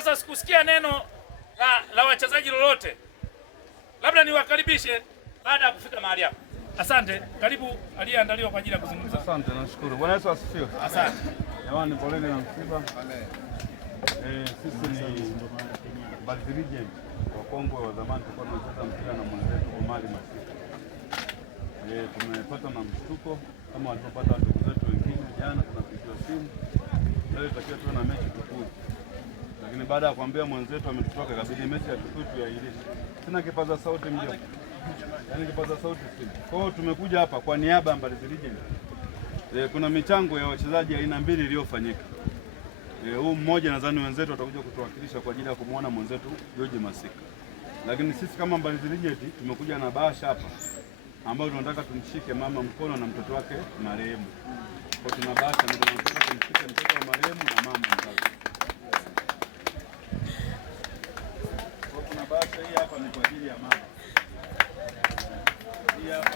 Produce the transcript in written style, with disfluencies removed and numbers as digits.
Sasa sikusikia neno la wachezaji lolote, labda niwakaribishe baada ya kufika mahali hapa. Asante, karibu aliyeandaliwa kwa ajili ya kuzungumza. Asante, nashukuru. Bwana Yesu asifiwe. Asante. Jamani, poleni na msiba. Sisi ni Mbalizi Legend wakongwe wa zamani, tulikuwa tunacheza mpira na mwenzetu Omari Masika. Tumepata na mshtuko kama walipopata ndugu zetu wengine. Jana tunapigiwa simu, leo itakiwa tuwe na mechi Tukuyu, lakini baada ya kuambia mwenzetu ametutoka, kabidi mechi ya Tukuyu tuiahirishe. Sina kipaza sauti mjomba, yaani kipaza sauti sina. Kwa hiyo tumekuja hapa kwa niaba ya Mbalizi Legend. Kuna michango ya wachezaji aina mbili iliyofanyika. Huu mmoja nadhani wenzetu watakuja kutuwakilisha kwa ajili ya kumuona mwenzetu George Masika. Lakini sisi kama Mbalizi Legend tumekuja na bahasha hapa ambayo tunataka tumshike mama mkono na mtoto wake marehemu. Kwa tuna bahasha ndio tunataka tumshike mtoto wa marehemu na mama mzazi. Kwa kuna bahasha hii hapa ni kwa ajili ya mama. Hii hapa